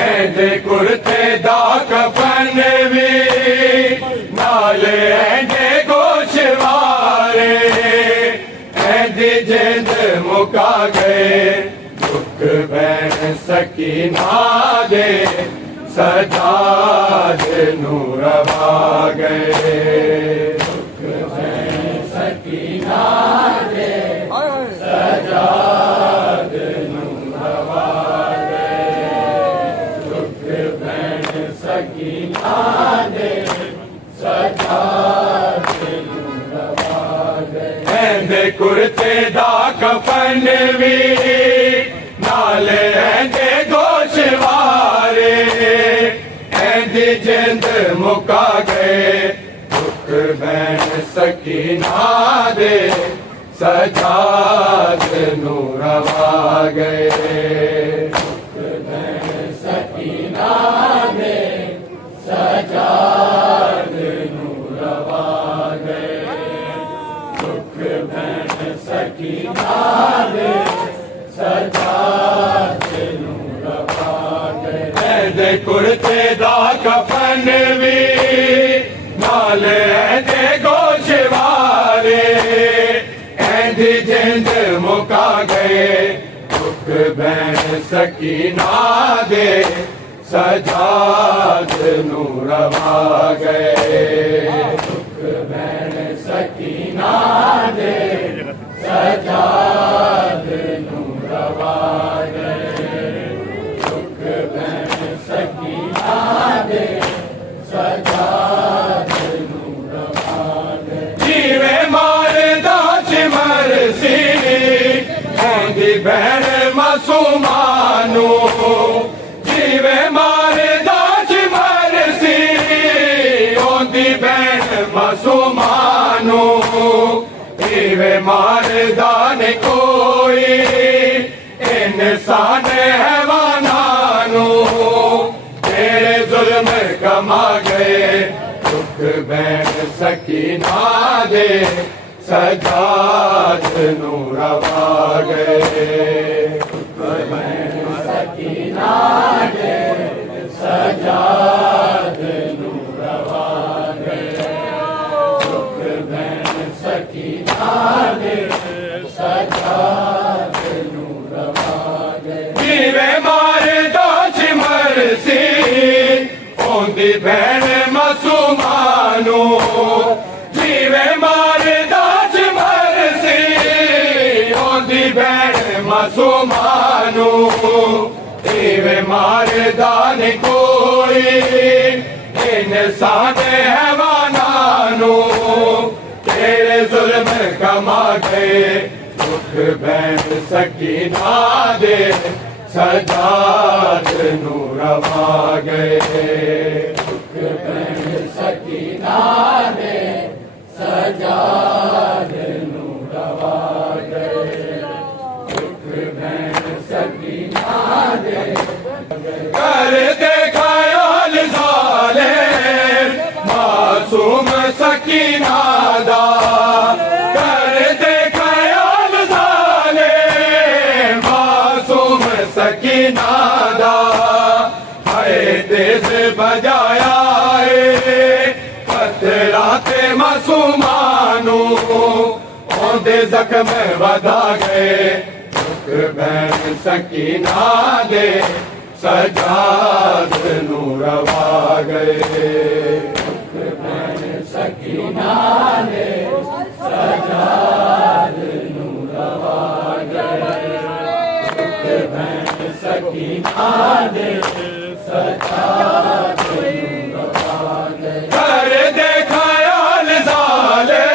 ऐंदे कुर्ते दा कफन भी नाले ऐंदे गोशवारे ऐंदी जिंद मुका गए दुख बैन सकीना दे सजाद नूरवा गए दुख बैन सकीना दे सजाद नूरवा सकीना दे सजाद नूरवा गए ऐंदे कुर्ते दा कफन भी नाले ऐंदे गोशवारे ऐंदी जिंद मुका गए दुख बैन सकीना दे सजाद नूरवा गए दुख बैन सकीना दे सजाद नूरवा गए दुख बैन सकीना दे सजाद नूरवा गए ऐंदे कुर्ते दा कफन भी नाले ऐंदे गोशवारे ऐंदी जिंद मुका गए दुख बैन सकीना दे सजाद नूरवा गए दुख बैन सकीना दे सजाद नूरवा गए दुख बैन सकीना दे सजाद नूरवा गए जीवे मारदा सिमर सी ऐंदी बैन मासूमानू जीवे मारदा सिमर सी ओंदी बैन मासूमानू जीवे मारदा ने कोई इंसान हैवानानू तेरे जुल्म कमा गए दुख बैन सकीना दे सजाद नूरवा गए दुख बैन सकीना दे सजाद नूरवा गए दुख बैन सकीना दे सजाद नूरवा गए जीवे मारदा सिमर सी ओंदी बैन मासूमानू जीवे मारदा सिमर सी ओंदी बैन मासूमानू जीवे मारदा ने कोई इंसान हैवानानू तेरे जुल्म कमा गए दुख बैन सकीना दे सजाद नूरवा गए दुख बैन सकीना दे सजाद नूरवा गए दुख बैन सकीना दे कर देखायाल साले मासूम सकीना दा कर देखायाल साले मासूम सकीना दा हाय तेज बजाया पत्थरा ते मासूमानू ओंदे जख्म वधा गए दुख बैन सकीना दे सजाद नूरवा गए दुख बैन सकीना दे सजाद नूरवा गए दुख बैन सकीना दे सजाद नूरवा गए कर देखायाल साले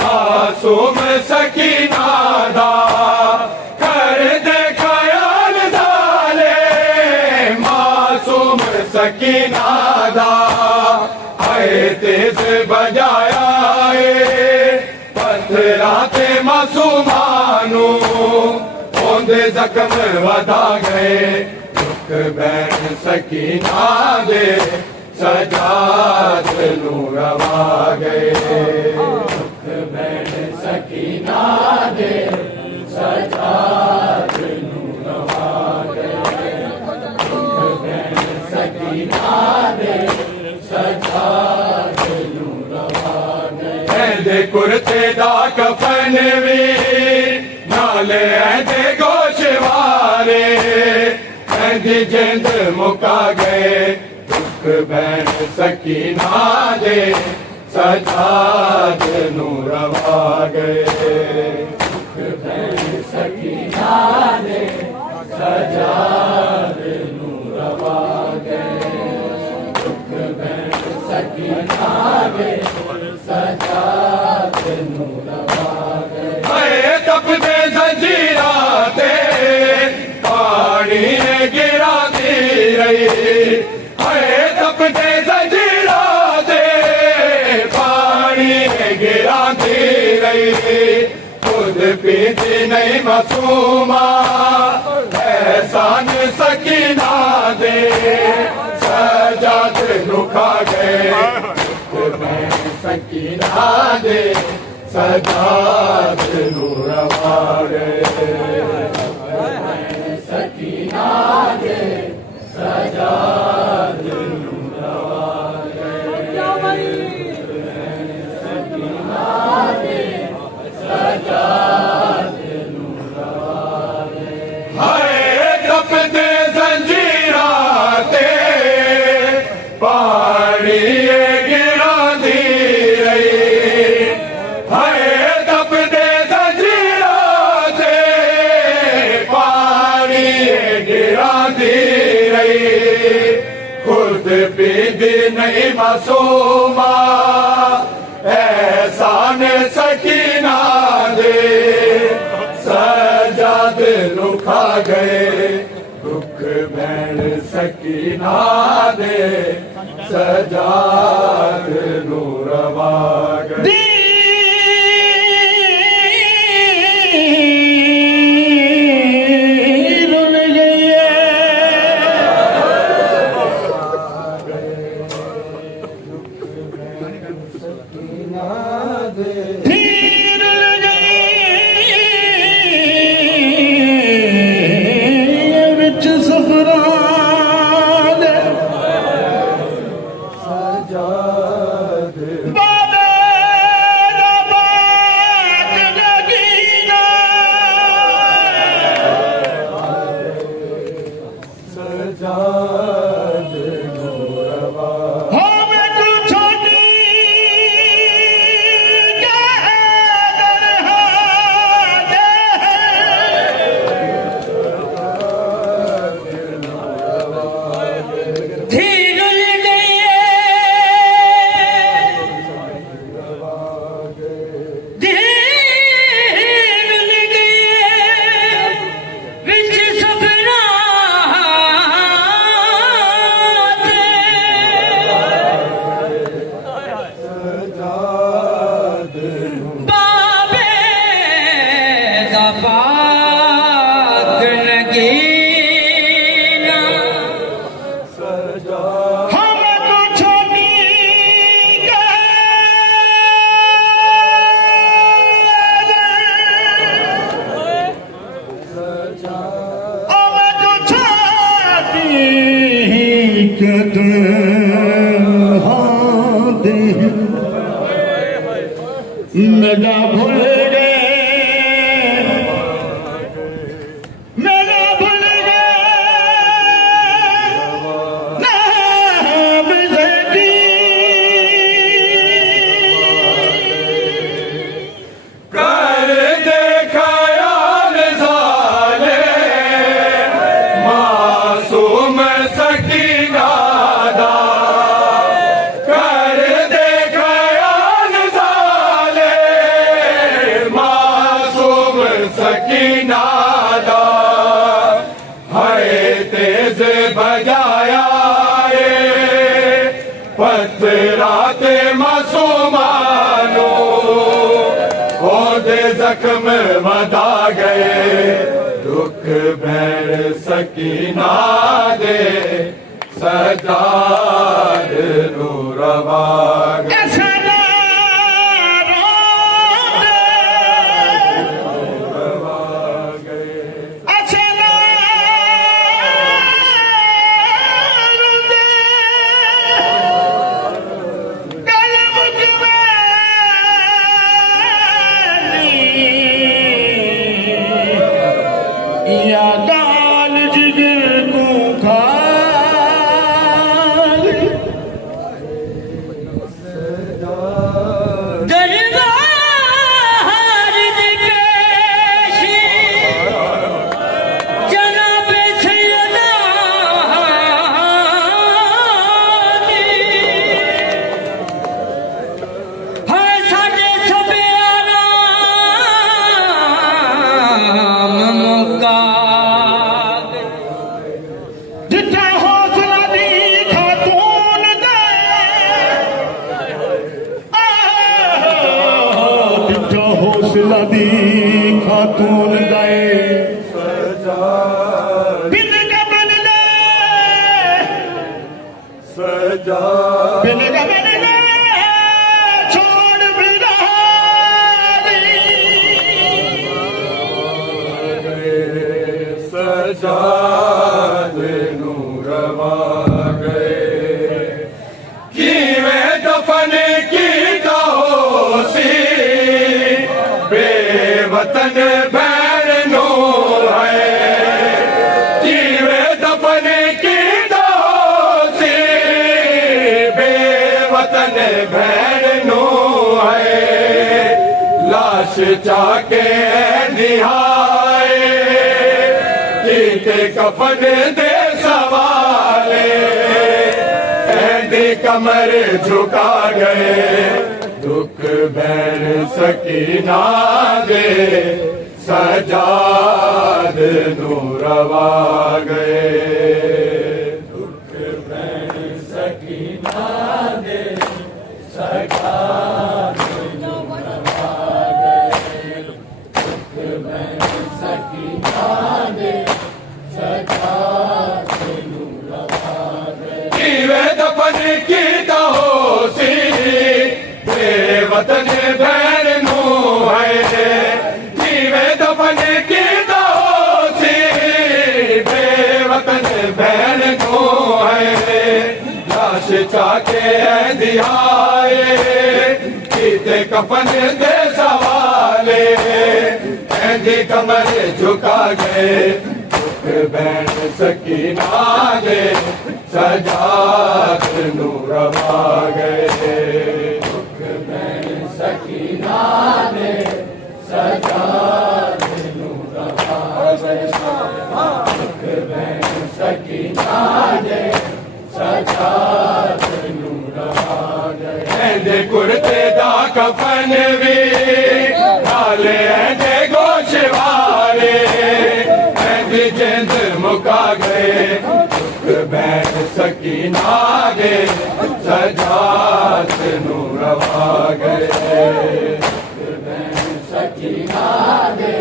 मासूम सकीना दा कर देखायाल साले मासूम सकीना दा हाय तेज बजाया पत्थरा ते मासूमानू ओंदे जख्म वधा गए दुख बैन सकीना दे सजाद नूरवा गए दुख बैन सकीना दे सजाद नूरवा गए कुर्ते दा कफन भी नाले ऐंदे गोशवारे ऐंदी जिंद मुका गए दुख भैन सकीना दे सजाद नूं रवा गए दुख भैन सकीना दे सजाद नूं रवा गए दुख भैन सकीना दे सजाद नूं रवा गए हाय तपदे जंजीरा ते पानी गिरा दी रही हाय तपदे जंजीरा ते पानी गिरा दी रही खुद पीती नहीं मासूमा एहसान सकीना दे सजाद नूं खा गए सकीना दे सजाद नूं रवा गए सकीना दे सजाद नूं रवा गए सकीना दे सजाद नूं रवा गए हाय तपदे जंजीरा ते पानी खुद पीदी नहीं मासूमा एहसान सकीना दे सजाद नूं खा गए दुख भैन सकीना दे सजाद नूं रवा गए मेरा भूल गए मेरा भूल गए नाम सकी कर देखाया निज़ाले मासूम सकीना दा कर देखाया निज़ाले मासूम सकीना दा हाय तेज बजाया पत्थराते मासूमानो ओदे जख्म वधा गए दुख भैन सकीना दे सजाद नूं रवा गए सजा मिल गए छोड़ बिरारी सजाद नूरवा गए कीवे दफन कीता होसी बेवतन बैर नो है कीवे दफन कीता होसी बेवतन बैर नो है लाश चाके निहाए कीते कफन दे सवाले ऐदी कमर झुका गए दुख बैन सकीना दे सजाद नूरवा गए दुख बैन सकीना दे सजाद नूरवा गए दुख बैन सकीना दे सजाद नूरवा गए कीवे दफन कीता होसी बेवतन बैर नो है कीवे दफन कीता होसी बेवतन बैर नो है लाश चाके दिहाए कीते कफन दे सवाले ऐदी कमर झुका गए दुख बैन सकीना दे सजाद नूरवा गए दुख बैन सकीना दे सजाद नूरवा गए दुख बैन सकीना दे सजाद नूरवा गए ऐंदे कुर्ते दा कफन भी नाले ऐंदे गोशवारे ऐंदी जिंद मुका गए दुख बैन सकीना दे सजाद नूरवा गए दुख बैन सकीना दे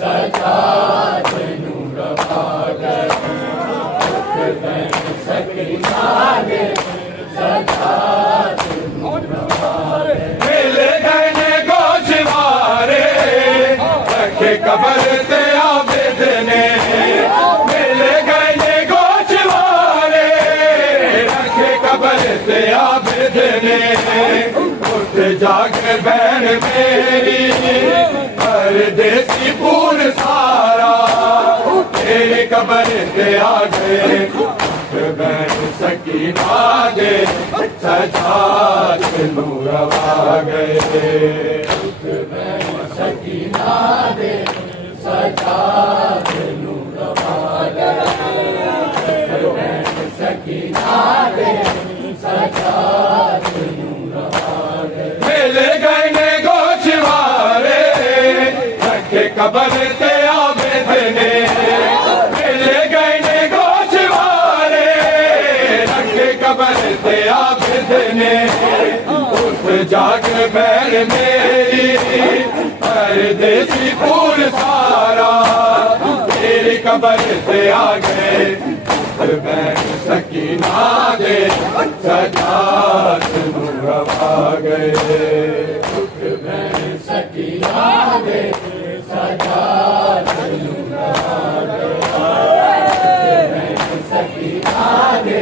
सजाद नूरवा गए दुख बैन सकीना दे सजाद नूरवा गए मिल गए ने गोशवारे रखे कबर ते आबिद ने मिल गए ने गोशवारे रखे कबर ते आबिद ने उठ जाग बहन मेरी परदेसी पूर सारा तेरे कबर ते आ गए बैन सकीना दे सजाद नूरवा गए दुख बैन सकीना दे सजाद नूरवा गए दुख बैन सकीना दे सजाद नूरवा गए मिल गए ने गोशवारे रखे कबर ते आबिद ने मिल गए ने गोशवारे रखे कबर ते आबिद ने उठ जाग बैर मेरी परदेसी पूर सारा तेरी कबर से आ गए बैन सकीना दे सजाद नूरवा गए दुख बैन सकीना दे सजाद नूरवा गए बैन सकीना दे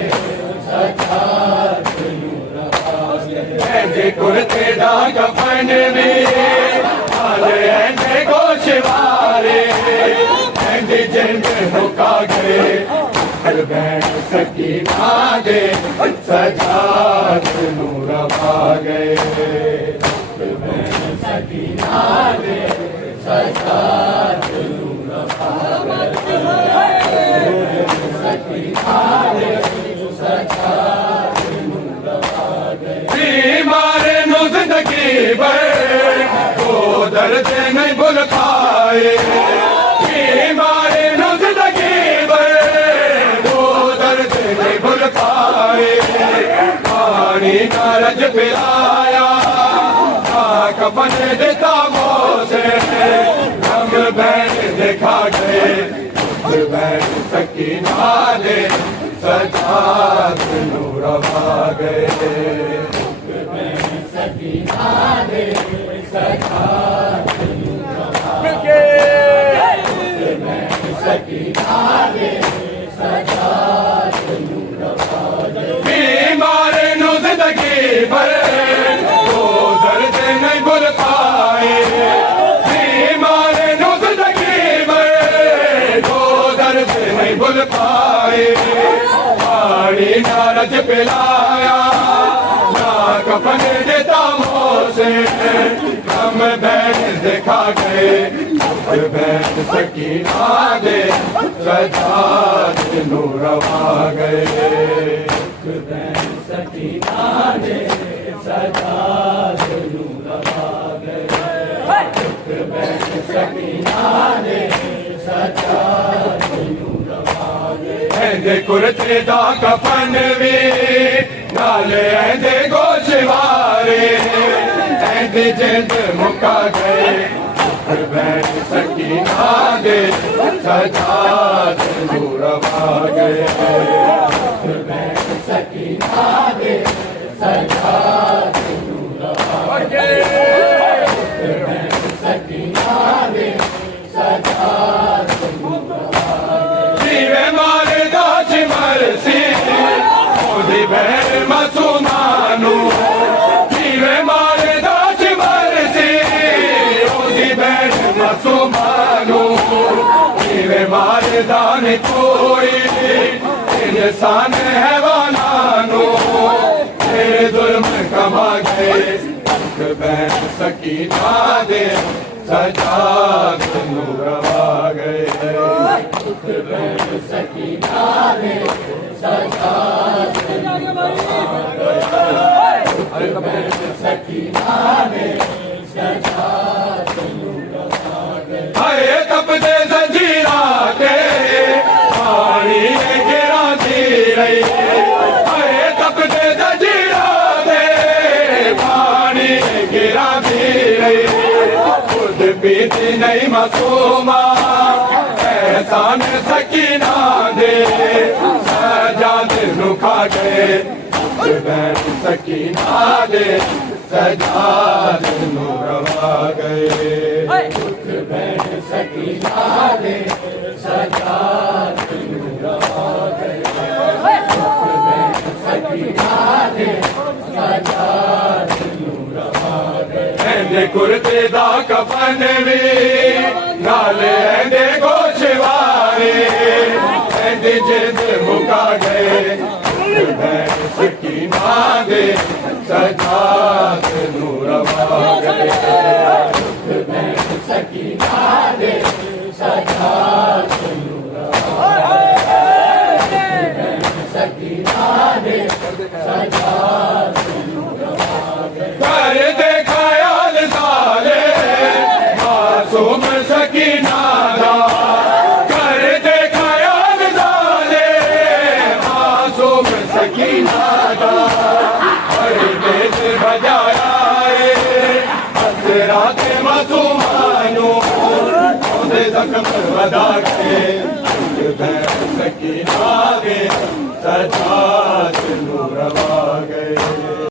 सजाद नूरवा गए कुर्ते दा कफन भी ऐंदे गोशवारे ऐंदी जिंद मुका गए बैन सकीना दे सजाद नूरवा गए बैन सकीना दे सजाद नूरवा गए सकीना दे सजाद नूरवा गए बीमार नु जिंदगी भर वो दर्द नहीं भूल पाए बीमार नु जिंदगी भर वो दर्द नहीं भूल पाए पानी का रज पिलाया कफन देता मोसे रंग बैन दिखा गए बैन सकीना दे सजाद नूरवा गए सकीना दे सजाद नूरवा सकीना दे सजाद नूरवा बीमार नु जिंदगी भर वो दर्द नहीं भूल पाए बीमार नु जिंदगी भर वो दर्द नहीं भूल पाए पानी नारज पिलाया ना कफन देता मोसे हम बैठ दिखा गए बैठ सकीना दे सजाद नूरवा गए सकीना दे सजाद नूरवा गए सकीना दे सजाद नूरवा गए कुर्ते दा कफन वे नाले ऐंदे गोशवारे ऐंदे जिंद मुका गए बैठ सकीना दे सजाद नूरवा गए सकीना दे सजाद नूरवा गए सकीना दे सजाद नूरवा जीवे मारे दाच मरसी ओदी बहर मासूमानू जीवे मारे दाच मरसी ओदी बहर मासूमानू जीवे मारे दान कोई इंसान हैवानानू तेरे जुल्म कमा गए बैठ सकीना दे सजाद नूरवा गए सकीना दे सजाद सकीना दे सजाद हाय कपदे जंजीरा के पानी गिरा दी रही हाय कपदे जंजीरा के पानी गिरा दी रही खुद पीती नहीं मासूमा एहसान सकीना दे सजाद रुखा गए बैठ सकीना दे सजाद नूरवा गए सकीना दे सजाद नूरवा गए सकीना दे सजाद नूरवा गए कुर्ते दा कफन वे नाले ऐंदे गोशवारे ऐंदे जिंद मुका गए बैठ सकीना दे सजाद नूरवा गए सकीना दे सजाद नूरवा सकीना दे सजाद कर देखा याद साले मासूम सकीना दा कर देखा याद साले मासूम सकीना दा हर देश बजाया रात मासूमानू ओदे जख्म वदा के सकीना दे सजाद नूरवा गए